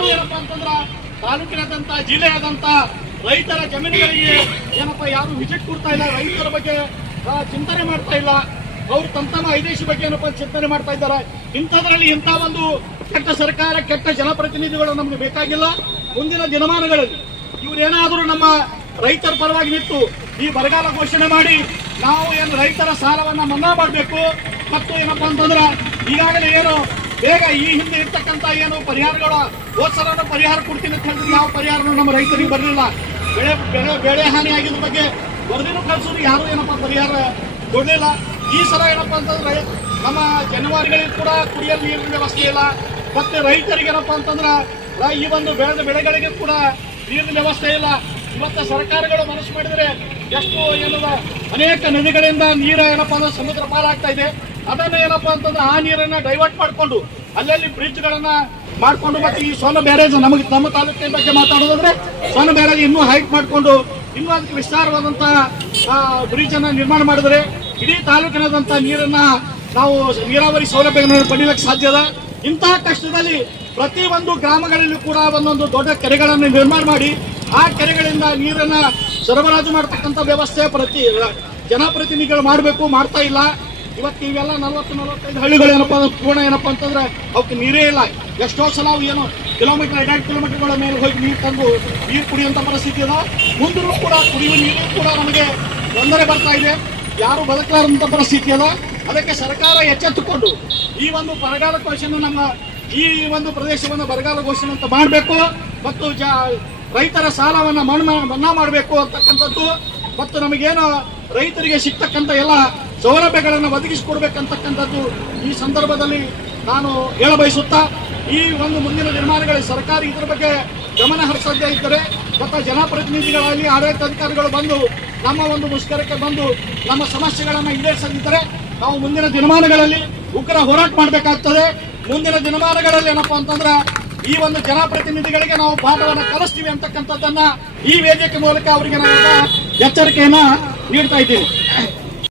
ಯಾರು ಏನಪ್ಪಾ ಅಂತಂದ್ರ ತಾಲೂಕಿನಾದಂತ ಜಿಲ್ಲೆಯಾದಂತ ರೈತರ ಜಮೀನುಗಳಿಗೆ ಏನಪ್ಪಾ ಯಾರು ವಿಸಿಟ್ ಕೊಡ್ತಾ ಇಲ್ಲ, ರೈತರ ಬಗ್ಗೆ ಚಿಂತನೆ ಮಾಡ್ತಾ ಇಲ್ಲ. ಅವರು ತಮ್ಮ ಐದೇಶಿ ಬಗ್ಗೆ ಏನಪ್ಪಾ ಚಿಂತನೆ ಮಾಡ್ತಾ ಇದ್ದಾರೆ. ಇಂಥದ್ರಲ್ಲಿ ಇಂಥ ಒಂದು ಕೆಟ್ಟ ಸರ್ಕಾರ, ಕೆಟ್ಟ ಜನಪ್ರತಿನಿಧಿಗಳು ನಮ್ಗೆ ಬೇಕಾಗಿಲ್ಲ. ಮುಂದಿನ ದಿನಮಾನಗಳಲ್ಲಿ ಇವರೇನಾದರೂ ನಮ್ಮ ರೈತರ ಪರವಾಗಿ ನಿಂತು ಈ ಬರಗಾಲ ಘೋಷಣೆ ಮಾಡಿ ನಾವು ಏನು ರೈತರ ಸಾಲವನ್ನ ಮನ್ನಾ ಮಾಡಬೇಕು. ಮತ್ತು ಏನಪ್ಪಾ ಅಂತಂದ್ರ ಈಗಾಗಲೇ ಏನು ಬೇಗ ಈ ಹಿಂದೆ ಇರ್ತಕ್ಕಂಥ ಏನು ಪರಿಹಾರಗಳ ಹೋದ್ಸಲ ಪರಿಹಾರ ಕೊಡ್ತೀನಿ ಅಂತ ಹೇಳಿದ್ರೆ ಯಾವ ಪರಿಹಾರನೂ ನಮ್ಮ ರೈತರಿಗೆ ಬರಲಿಲ್ಲ. ಬೆಳೆ ಹಾನಿ ಆಗಿದ ಬಗ್ಗೆ ವರದಿನೂ ಕಳಿಸೋದು ಯಾರು ಏನಪ್ಪಾ ಪರಿಹಾರ ಕೊಡಲಿಲ್ಲ. ಈ ಸಲ ಏನಪ್ಪಾ ಅಂತಂದ್ರೆ ನಮ್ಮ ಜನವರಿಗಳಿಗೆ ಕೂಡ ಕುಡಿಯಲು ನೀರಿನ ವ್ಯವಸ್ಥೆ ಇಲ್ಲ. ಮತ್ತೆ ರೈತರಿಗೆ ಏನಪ್ಪಾ ಅಂತಂದ್ರ ಈ ಒಂದು ಬೆಳೆದ ಬೆಳೆಗಳಿಗೆ ಕೂಡ ನೀರಿನ ವ್ಯವಸ್ಥೆ ಇಲ್ಲ. ಇವತ್ತು ಸರ್ಕಾರಗಳು ಮನಸ್ಸು ಮಾಡಿದರೆ ಎಷ್ಟು ಏನದ ಅನೇಕ ನದಿಗಳಿಂದ ನೀರು ಏನಪ್ಪಾ ಅಂದ್ರೆ ಸಮುದ್ರ ಪಾಲಾಗ್ತಾ ಇದೆ. ಅದನ್ನ ಏನಪ್ಪಾ ಅಂತಂದ್ರೆ ಆ ನೀರನ್ನ ಡೈವರ್ಟ್ ಮಾಡಿಕೊಂಡು ಅಲ್ಲಲ್ಲಿ ಬ್ರಿಡ್ಜ್ಗಳನ್ನ ಮಾಡಿಕೊಂಡು ಮತ್ತೆ ಈ ಸೋನ ಬ್ಯಾರೇಜ್ ನಮಗೆ ನಮ್ಮ ತಾಲೂಕಿನ ಬಗ್ಗೆ ಮಾತಾಡೋದಾದ್ರೆ ಸೋನ ಬ್ಯಾರೇಜ್ ಇನ್ನೂ ಹೈಟ್ ಮಾಡಿಕೊಂಡು ಇನ್ನೂ ಅದಕ್ಕೆ ವಿಸ್ತಾರವಾದಂತಹ ಬ್ರಿಡ್ಜ್ ಅನ್ನ ನಿರ್ಮಾಣ ಮಾಡಿದರೆ ಇಡೀ ತಾಲೂಕಿನಾದಂತಹ ನೀರನ್ನ ನಾವು ನೀರಾವರಿ ಸೌಲಭ್ಯಗಳನ್ನು ಪಡೆಯಲಿಕ್ಕೆ ಸಾಧ್ಯ ಅದ. ಇಂತಹ ಕಷ್ಟದಲ್ಲಿ ಪ್ರತಿ ಒಂದು ಗ್ರಾಮಗಳಲ್ಲಿ ಕೂಡ ಒಂದೊಂದು ದೊಡ್ಡ ಕೆರೆಗಳನ್ನು ನಿರ್ಮಾಣ ಮಾಡಿ ಆ ಕೆರೆಗಳಿಂದ ನೀರನ್ನ ಸರಬರಾಜು ಮಾಡತಕ್ಕಂಥ ವ್ಯವಸ್ಥೆ ಜನಪ್ರತಿನಿಧಿಗಳು ಮಾಡಬೇಕು, ಮಾಡ್ತಾ ಇಲ್ಲ. ಇವತ್ತು ಇವೆಲ್ಲ 40-45 ಹಳ್ಳಿಗಳು ಏನಪ್ಪಾ ಪೂರ್ಣ ಏನಪ್ಪಾ ಅಂತಂದ್ರೆ ಅವಕ್ಕೆ ನೀರೇ ಇಲ್ಲ. ಎಷ್ಟೋ ಸಲ ಅವು ಏನು ಕಿಲೋಮೀಟರ್ 2 ಕಿಲೋಮೀಟರ್ಗಳ ಮೇಲೆ ಹೋಗಿ ನೀರು ತಂದು ನೀರು ಕುಡಿಯುವಂತ ಪರಿಸ್ಥಿತಿ ಇದೆ. ಮುಂದೂ ಕೂಡ ಕುಡಿಯುವ ನೀರು ಕೂಡ ನಮಗೆ ತೊಂದರೆ ಬರ್ತಾ ಇದೆ, ಯಾರು ಬದುಕಲಾರಂತ ಪರಿಸ್ಥಿತಿ ಅದ. ಅದಕ್ಕೆ ಸರ್ಕಾರ ಎಚ್ಚೆತ್ತುಕೊಂಡು ಈ ಒಂದು ಬರಗಾಲ ಘೋಷಣೆ ನಮ್ಮ ಈ ಒಂದು ಪ್ರದೇಶವನ್ನು ಬರಗಾಲ ಘೋಷಣೆ ಅಂತ ಮಾಡಬೇಕು ಮತ್ತು ರೈತರ ಸಾಲವನ್ನ ಮನ್ನಾ ಮಾಡಬೇಕು ಅಂತಕ್ಕಂಥದ್ದು ಮತ್ತು ನಮಗೇನು ರೈತರಿಗೆ ಸಿಗ್ತಕ್ಕಂಥ ಎಲ್ಲ ಸೌಲಭ್ಯಗಳನ್ನು ಒದಗಿಸಿಕೊಡ್ಬೇಕಂತಕ್ಕಂಥದ್ದು ಈ ಸಂದರ್ಭದಲ್ಲಿ ನಾನು ಹೇಳಬಯಸುತ್ತಾ, ಈ ಒಂದು ಮುಂದಿನ ದಿನಮಾನಗಳಲ್ಲಿ ಸರ್ಕಾರ ಇದರ ಬಗ್ಗೆ ಗಮನ ಹರಿಸದೇ ಇದ್ದರೆ ಮತ್ತು ಜನಪ್ರತಿನಿಧಿಗಳಲ್ಲಿ ಆಡಳಿತಾಧಿಕಾರಿಗಳು ಬಂದು ನಮ್ಮ ಒಂದು ಮುಷ್ಕರಕ್ಕೆ ಬಂದು ನಮ್ಮ ಸಮಸ್ಯೆಗಳನ್ನು ಈಡೇರಿಸದಿದ್ದರೆ ನಾವು ಮುಂದಿನ ದಿನಮಾನಗಳಲ್ಲಿ ಉಗ್ರ ಹೋರಾಟ ಮಾಡಬೇಕಾಗ್ತದೆ. ಮುಂದಿನ ದಿನಮಾನಗಳಲ್ಲಿ ಏನಪ್ಪಾ ಅಂತಂದ್ರೆ ಈ ಒಂದು ಜನಪ್ರತಿನಿಧಿಗಳಿಗೆ ನಾವು ಪಾಠವನ್ನು ಕಲಿಸ್ತೀವಿ ಅಂತಕ್ಕಂಥದ್ದನ್ನ ಈ ವೇದಿಕೆ ಮೂಲಕ ಅವರಿಗೆ ನಾನು ಎಚ್ಚರಿಕೆಯನ್ನ ನೀಡ್ತಾ ಇದ್ದೀನಿ.